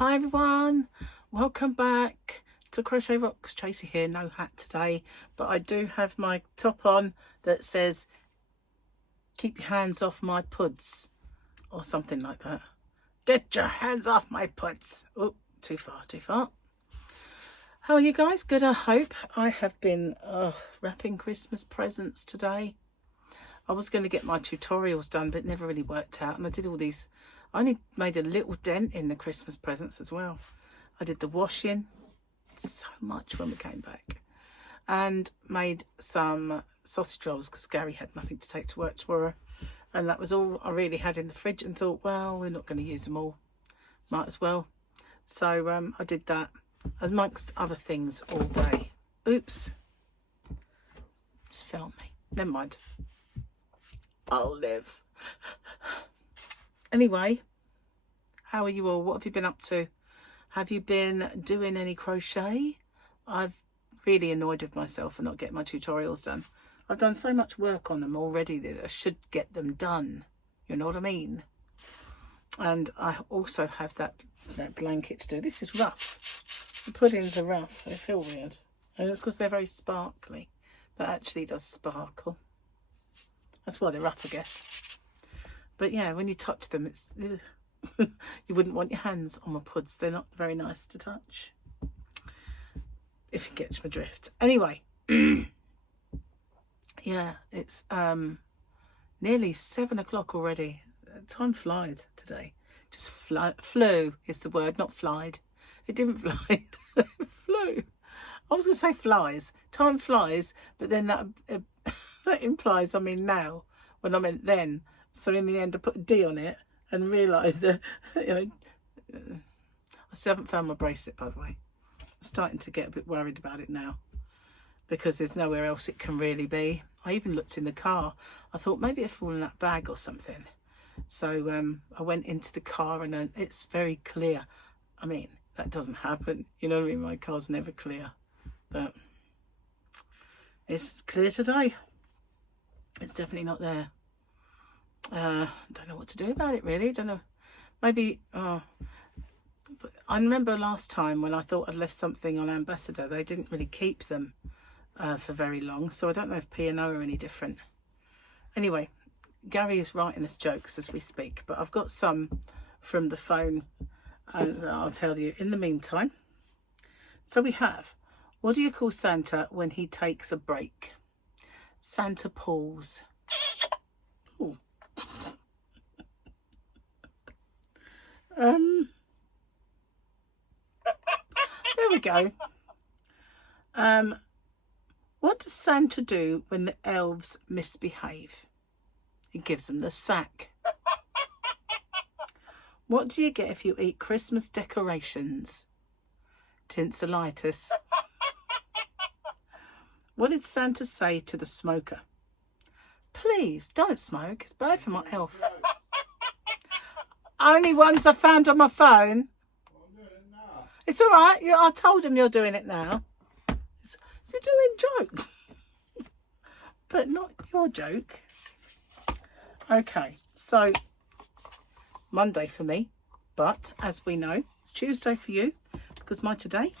Hi everyone, welcome back to Crochet Rocks. Tracy here, no hat today, but I do have my top on that says keep your hands off my puds or something like that. Get your hands off my puds. Oh, too far. How are you guys? Good, I hope. I have been wrapping Christmas presents today. I was going to get my tutorials done, but it never really worked out, and I did all these. I only made a little dent in the Christmas presents as well. I did the washing so much when we came back, and made some sausage rolls because Gary had nothing to take to work tomorrow, and that was all I really had in the fridge, and thought, well, we're not going to use them all, might as well. So I did that amongst other things all day. Oops, just fell on me. Never mind, I'll live. Anyway, how are you all? What have you been up to? Have you been doing any crochet? I've really annoyed with myself for not getting my tutorials done. I've done so much work on them already that I should get them done. You know what I mean? And I also have that blanket to do. This is rough. The puddings are rough. They feel weird. And of course they're very sparkly. But actually does sparkle. That's why they're rough, I guess. But yeah, when you touch them, it's you wouldn't want your hands on my puds. They're not very nice to touch, if you get my drift. Anyway, yeah, it's nearly 7 o'clock already. Time flies today. Just flew is the word, not flied. It didn't fly. It flew. I was going to say flies. Time flies, but then that implies I mean now when I meant then. So in the end, I put a D on it and realised that, you know, I still haven't found my bracelet, by the way. I'm starting to get a bit worried about it now because there's nowhere else it can really be. I even looked in the car. I thought maybe it'd fallen in that bag or something. So I went into the car and it's very clear. I mean, that doesn't happen. You know what I mean? My car's never clear. But it's clear today. It's definitely not there. Don't know what to do about it, really. Don't know. Maybe but I remember last time when I thought I'd left something on Ambassador, they didn't really keep them for very long, so I don't know if P&O are any different. Anyway, Gary is writing us jokes as we speak, but I've got some from the phone and I'll tell you in the meantime. So we have, what do you call Santa when he takes a break? Santa Paws. Ooh. There we go. What does Santa do when the elves misbehave? He gives them the sack. What do you get if you eat Christmas decorations? Tinselitis. What did Santa say to the smoker? Please don't smoke, it's bad for my health. Only ones I found on my phone. It's all right. I told him you're doing it now. You're doing jokes, but not your joke. Okay, so Monday for me, but as we know, it's Tuesday for you because my today,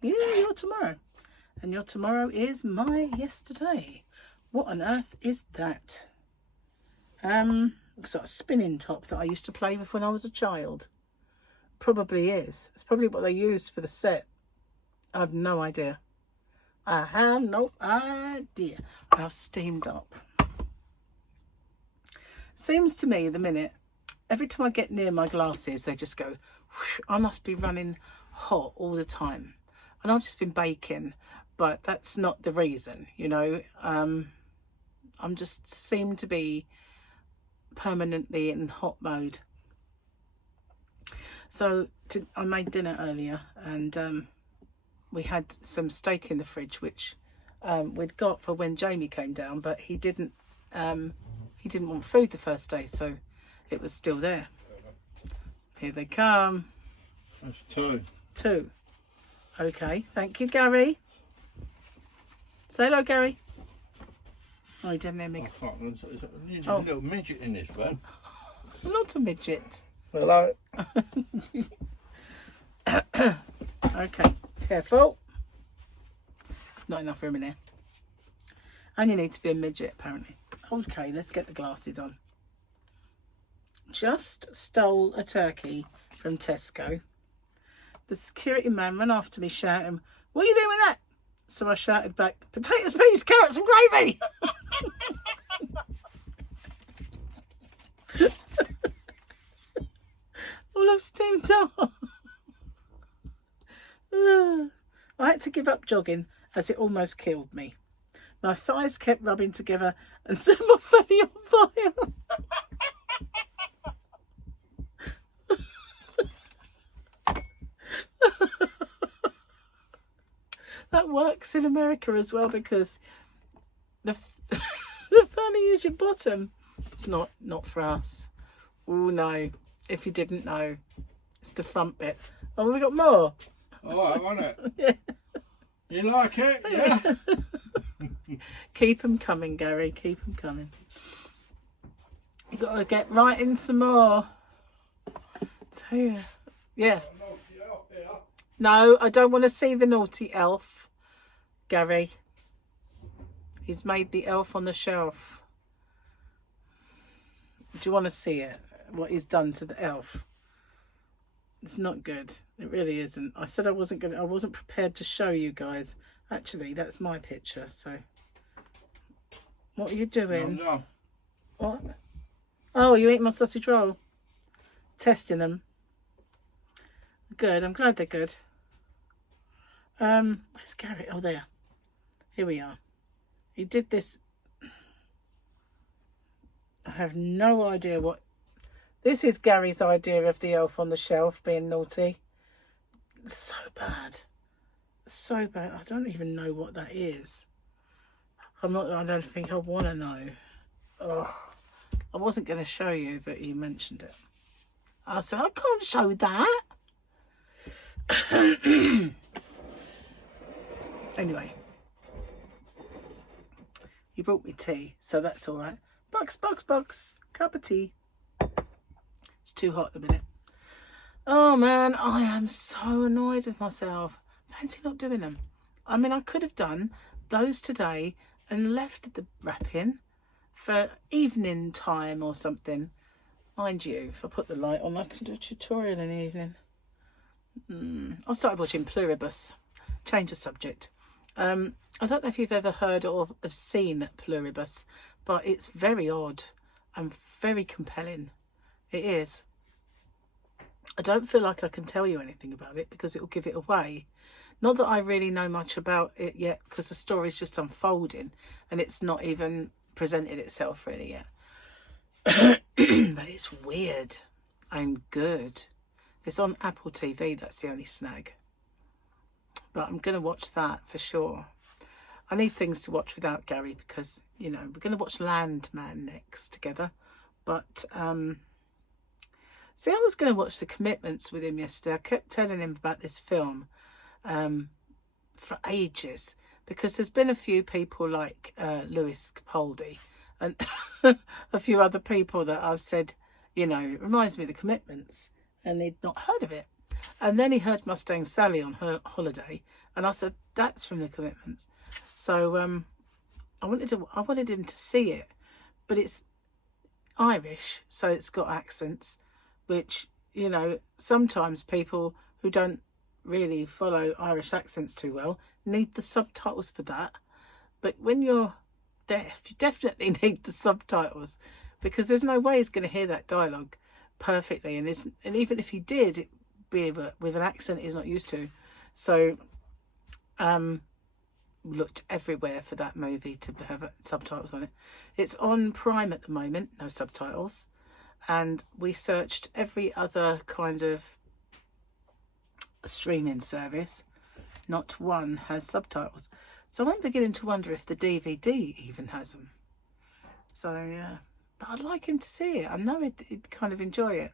yeah, your tomorrow, and your tomorrow is my yesterday. What on earth is that? Looks like a spinning top that I used to play with when I was a child. Probably is. It's probably what they used for the set. I have no idea. I have no idea. I've steamed up. Seems to me the minute, every time I get near my glasses, they just go, whoosh, I must be running hot all the time. And I've just been baking, but that's not the reason, you know. I'm just seem to be permanently in hot mode. So I made dinner earlier, and we had some steak in the fridge, which we'd got for when Jamie came down, but he didn't want food the first day, so it was still there. Here they come. That's two. Two. Okay, thank you, Gary. Say hello, Gary. Oh, he didn't hear me. There's a little midget in this one. Not a midget. Hello. Okay, careful. Not enough room in here. And you need to be a midget, apparently. Okay, let's get the glasses on. Just stole a turkey from Tesco. The security man ran after me shouting, "What are you doing with that?" So I shouted back, "Potatoes, peas, carrots and gravy." All I've steamed up. I had to give up jogging as it almost killed me. My thighs kept rubbing together and set my fanny on fire. That works in America as well, because the fanny is your bottom. It's not for us. Oh no, if you didn't know, it's the front bit. Oh, we got more. Oh, I want it. Yeah. You like it? Yeah. Keep them coming, Gary. Keep them coming. You got to get right in some more. Tell you. Yeah. No, I don't want to see the naughty elf, Gary. He's made the elf on the shelf. Do you want to see it? What he's done to the elf? It's not good. It really isn't. I said I wasn't prepared to show you guys. Actually, that's my picture. So, what are you doing? No. What? Oh, you ate my sausage roll. Testing them. Good. I'm glad they're good. Where's Gary? Oh, there. Here we are. He did this. I have no idea what. This is Gary's idea of the elf on the shelf being naughty. It's so bad. So bad. I don't even know what that is. I don't think I want to know. Oh, I wasn't going to show you, but he mentioned it. I said, I can't show that. Anyway. He brought me tea, so that's all right. Box. Cup of tea. It's too hot at the minute. Oh man, I am so annoyed with myself. Fancy not doing them. I mean, I could have done those today and left the wrapping for evening time or something. Mind you, if I put the light on, I can do a tutorial in the evening. I started watching Pluribus. Change the subject. I don't know if you've ever heard or have seen Pluribus, but it's very odd and very compelling. It is. I don't feel like I can tell you anything about it because it will give it away. Not that I really know much about it yet, because the story's just unfolding and it's not even presented itself really yet. But it's weird and good. It's on Apple TV, that's the only snag. But I'm going to watch that for sure. I need things to watch without Gary because, you know, we're going to watch Landman next together. But, see, I was going to watch The Commitments with him yesterday. I kept telling him about this film for ages because there's been a few people like Lewis Capaldi and a few other people that I've said, you know, it reminds me of The Commitments, and they'd not heard of it. And then he heard Mustang Sally on her holiday, and I said, that's from The Commitments. So I wanted him to see it, but it's Irish, so it's got accents, which, you know, sometimes people who don't really follow Irish accents too well need the subtitles for that. But when you're deaf, you definitely need the subtitles, because there's no way he's going to hear that dialogue perfectly, and even if he did, it'd be with an accent he's not used to. So looked everywhere for that movie to have subtitles on it. It's on Prime at the moment, no subtitles, and we searched every other kind of streaming service. Not one has subtitles. So I'm beginning to wonder if the DVD even has them. So yeah, but I'd like him to see it. I know he'd kind of enjoy it.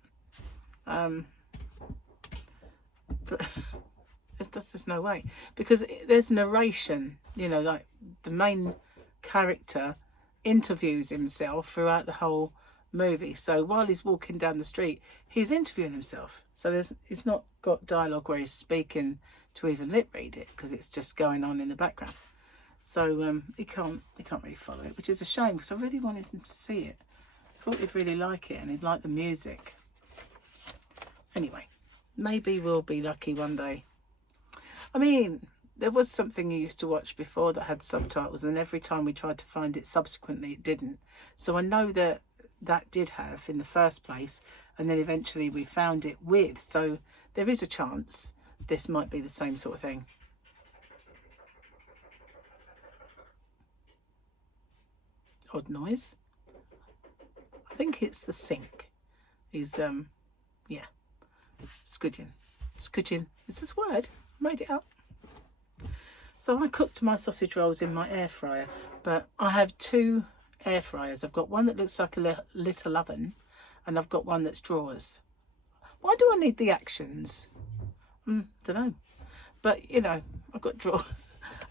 But there's no way, because there's narration, you know, like the main character interviews himself throughout the whole movie. So while he's walking down the street, he's interviewing himself. So he's not got dialogue where he's speaking to even lip read it, because it's just going on in the background. So he can't really follow it, which is a shame, because I really wanted him to see it. I thought he'd really like it and he'd like the music. Anyway, maybe we'll be lucky one day. I mean, there was something you used to watch before that had subtitles, and every time we tried to find it subsequently, it didn't. So I know that did have in the first place, and then eventually we found it with. So there is a chance this might be the same sort of thing. Odd noise. I think it's the sink. He's yeah, scudging. Is this word? I made it up. So I cooked my sausage rolls in my air fryer, but I have 2 air fryers. I've got one that looks like a little oven, and I've got one that's drawers. Why do I need the actions? Don't know. But, you know, I've got drawers.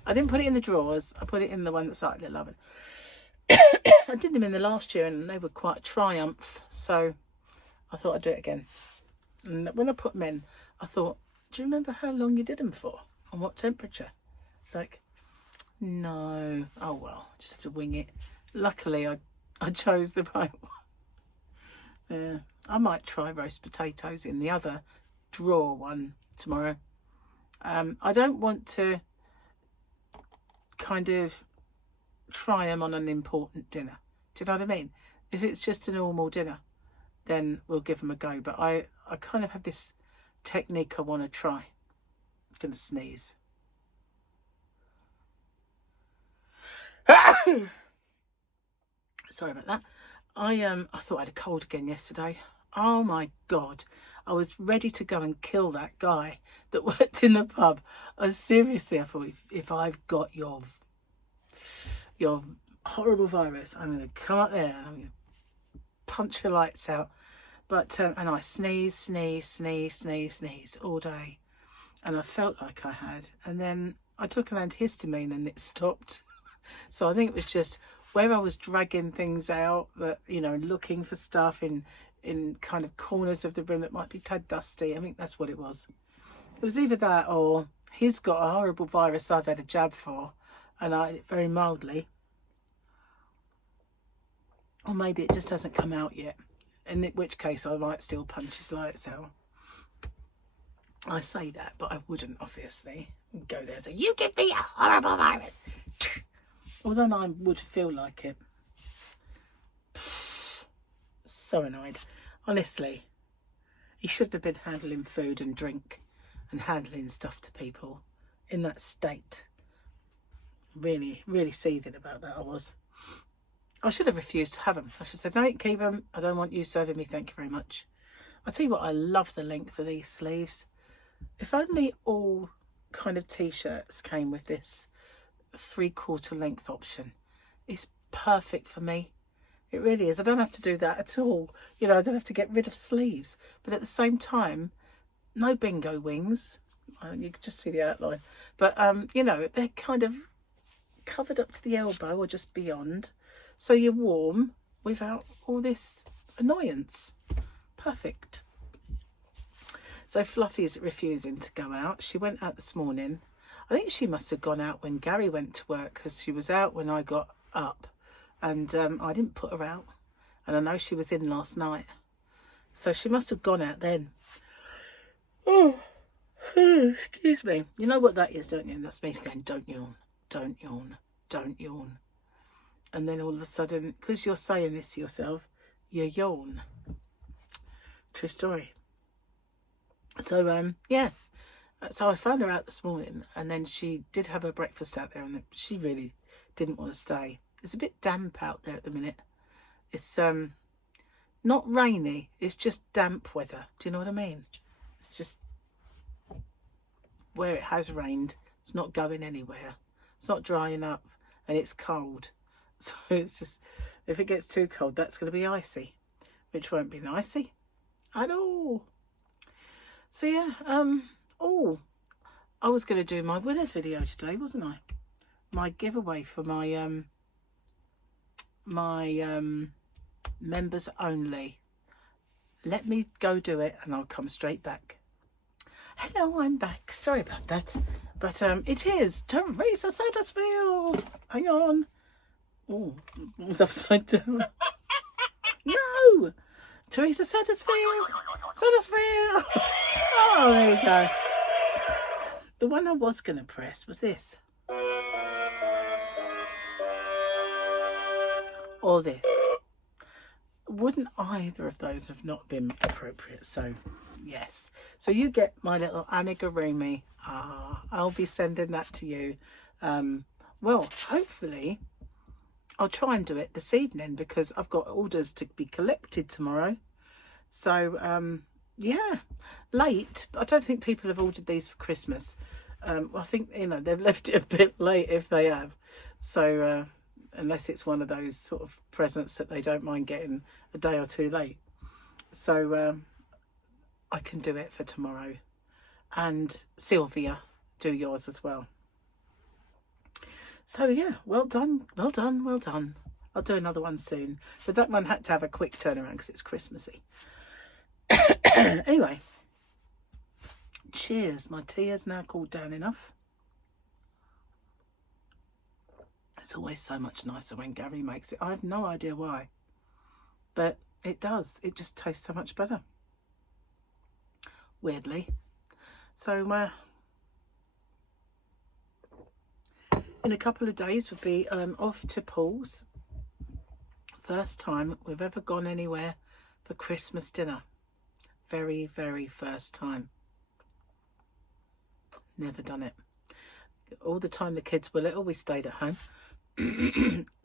I didn't put it in the drawers. I put it in the one that's like a little oven. I did them in the last year, and they were quite a triumph. So I thought I'd do it again. And when I put them in, I thought, do you remember how long you did them for? And what temperature? It's like, no. Oh, well, I just have to wing it. Luckily, I chose the right one. Yeah, I might try roast potatoes in the other drawer one tomorrow. I don't want to kind of try them on an important dinner. Do you know what I mean? If it's just a normal dinner, then we'll give them a go. But I kind of have this technique I want to try. I'm going to sneeze. Sorry about that. I thought I had a cold again yesterday. Oh my God. I was ready to go and kill that guy that worked in the pub. I thought, if I've got your horrible virus, I'm going to come up there and I'm going to punch the lights out. But and I sneezed all day, and I felt like I had. And then I took an antihistamine and it stopped. So I think it was just where I was dragging things out, that, you know, looking for stuff in kind of corners of the room that might be tad dusty. I think that's what it was. It was either that, or he's got a horrible virus I've had a jab for, and I had it very mildly. Or maybe it just hasn't come out yet, in which case I might still punch his lights out. I say that, but I wouldn't, obviously, go there and say, you give me a horrible virus. Although I would feel like it. So annoyed. Honestly, he shouldn't have been handling food and drink and handling stuff to people in that state. Really, really seething about that I was. I should have refused to have them. I should have said, no, keep them. I don't want you serving me. Thank you very much. I'll tell you what, I love the length of these sleeves. If only all kind of t-shirts came with this 3/4 length option. It's perfect for me. It really is. I don't have to do that at all. You know, I don't have to get rid of sleeves. But at the same time, no bingo wings. You can just see the outline. But, you know, they're kind of covered up to the elbow or just beyond. So you're warm without all this annoyance. Perfect. So Fluffy's refusing to go out. She went out this morning. I think she must have gone out when Gary went to work, because she was out when I got up, and I didn't put her out, and I know she was in last night, so she must have gone out then. Oh, excuse me. You know what that is, don't you? That's me going, don't yawn, don't yawn, don't yawn. And then all of a sudden, because you're saying this to yourself, you yawn. True story. So yeah. So I found her out this morning, and then she did have her breakfast out there, and she really didn't want to stay. It's a bit damp out there at the minute. It's not rainy, it's just damp weather. Do you know what I mean? It's just where it has rained, it's not going anywhere. It's not drying up, and it's cold. So it's just, if it gets too cold, that's going to be icy, which won't be nicey at all. So yeah, oh, I was going to do my winners video today, wasn't I? My giveaway for my members only. Let me go do it and I'll come straight back. Hello, I'm back. Sorry about that. But it is Teresa Sattersfield. Hang on. Oh, it was upside down. No! Teresa Sattersfield. Sattersfield. Oh, there you go. The one I was going to press was this. Or this. Wouldn't either of those have not been appropriate? So, yes. So you get my little amigurumi. I'll be sending that to you. Well, hopefully, I'll try and do it this evening because I've got orders to be collected tomorrow. So, yeah, late. I don't think people have ordered these for Christmas. I think, you know, they've left it a bit late if they have. So, unless it's one of those sort of presents that they don't mind getting a day or two late. So I can do it for tomorrow. And Sylvia, do yours as well. So yeah, well done, well done, well done. I'll do another one soon. But that one had to have a quick turnaround because it's Christmassy. Anyway, cheers. My tea has now cooled down enough. It's always so much nicer when Gary makes it. I have no idea why, but it does. It just tastes so much better, weirdly. So in a couple of days we'll be off to Paul's. First time we've ever gone anywhere for Christmas dinner. Very, very first time. Never done it. All the time the kids were little, we stayed at home.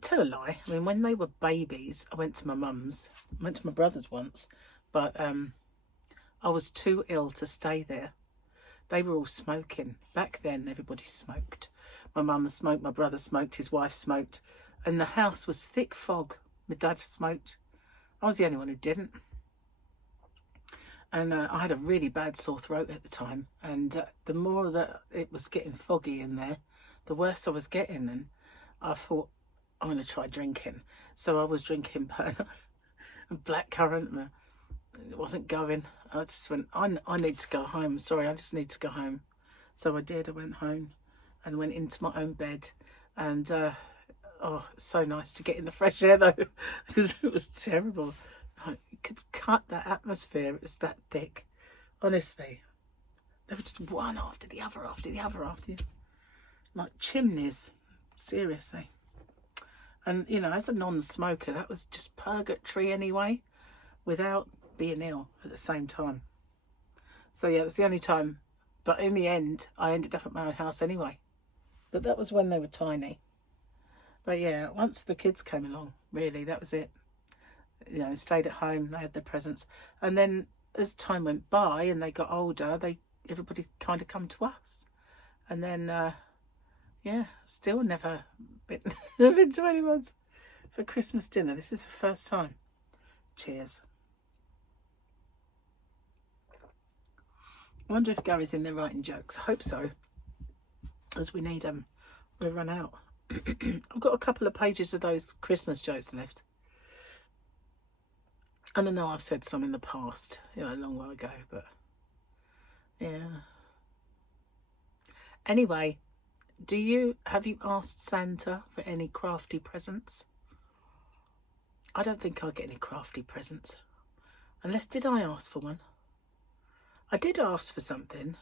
Tell a lie. I mean, when they were babies, I went to my mum's. I went to my brother's once, but I was too ill to stay there. They were all smoking. Back then, everybody smoked. My mum smoked, my brother smoked, his wife smoked, and the house was thick fog. My dad smoked. I was the only one who didn't. And I had a really bad sore throat at the time, and the more that it was getting foggy in there, the worse I was getting. And I thought, I'm going to try drinking. So I was drinking Pernod and blackcurrant. It wasn't going. I just went, I need to go home. Sorry, I just need to go home. So I did. I went home and went into my own bed. And, oh, it's so nice to get in the fresh air, though, because it was terrible. You could cut that atmosphere. It was that thick. Honestly. They were just one after the other, after the other, after the other. Like chimneys. Seriously. And, you know, as a non-smoker, that was just purgatory anyway, without being ill at the same time. So, yeah, it was the only time. But in the end, I ended up at my own house anyway. But that was when they were tiny. But, yeah, once the kids came along, really, that was it. You know, stayed at home, they had their presents. And then as time went by and they got older, everybody kind of come to us. And then... yeah, still never been to anyone's for Christmas dinner. This is the first time. Cheers. I wonder if Gary's in there writing jokes. I hope so, as we need them. We'll run out. I've got a couple of pages of those Christmas jokes left. And I know I've said some in the past, you know, a long while ago, but yeah. Anyway, have you asked Santa for any crafty presents? I don't think I'll get any crafty presents. Unless, did I ask for one? I did ask for something.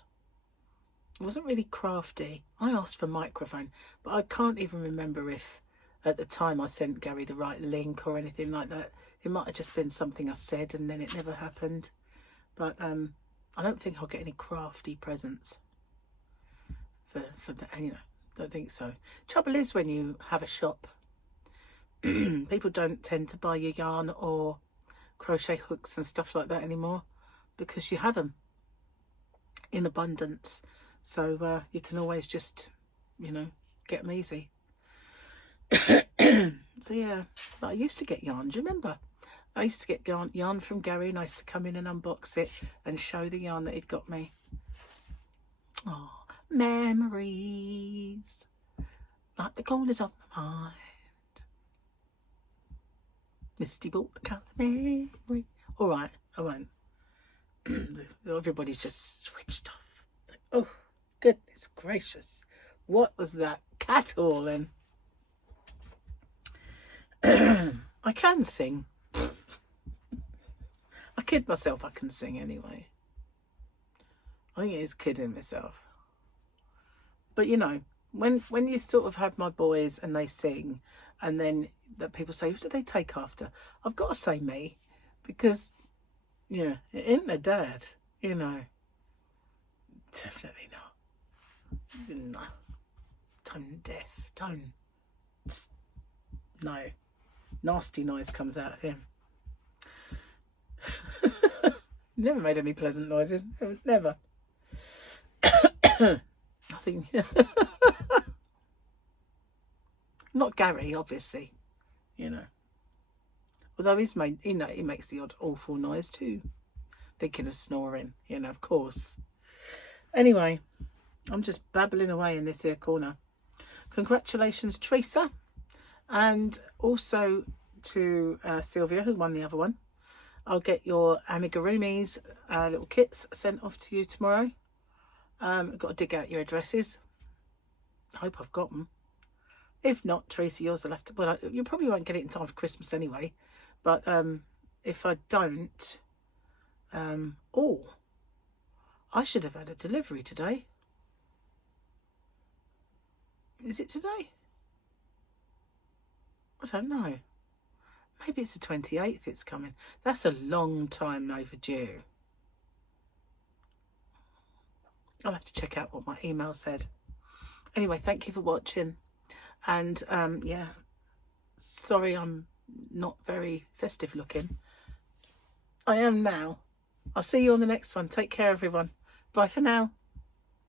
It wasn't really crafty. I asked for a microphone, but I can't even remember if at the time I sent Gary the right link or anything like that. It might have just been something I said and then it never happened. But I don't think I'll get any crafty presents for that, you know. Don't think so. Trouble is, when you have a shop, people don't tend to buy your yarn or crochet hooks and stuff like that anymore because you have them in abundance. So you can always just, you know, get them easy. So yeah, but I used to get yarn. Do you remember? I used to get yarn from Gary, and I used to come in and unbox it and show the yarn that he'd got me. Oh, memories, like the corners of my mind. Misty bought the calamari. All right, I won't. Everybody's just switched off. Like, oh, goodness gracious. What was that cat hauling? I can sing. I kid myself I can sing anyway. I think it is kidding myself. But you know, when you sort of have my boys and they sing, and then that people say, who do they take after? I've got to say me, because yeah, it ain't their dad, you know. Definitely not. No. Tone deaf. Tone. Just no. Nasty noise comes out of him. Never made any pleasant noises. Never. Nothing. Not Gary, obviously. You know. Although he's made, you know, he makes the odd awful noise too. Thinking of snoring, you know, of course. Anyway, I'm just babbling away in this here corner. Congratulations, Tracy. And also to Sylvia, who won the other one. I'll get your amigurumis little kits sent off to you tomorrow. I've got to dig out your addresses. I hope I've got them. If not, Tracy, yours will have to... Well, you probably won't get it in time for Christmas anyway. But if I don't... oh, I should have had a delivery today. Is it today? I don't know. Maybe it's the 28th it's coming. That's a long time overdue. I'll have to check out what my email said. Anyway, thank you for watching. And yeah, sorry I'm not very festive looking. I am now. I'll see you on the next one. Take care, everyone. Bye for now.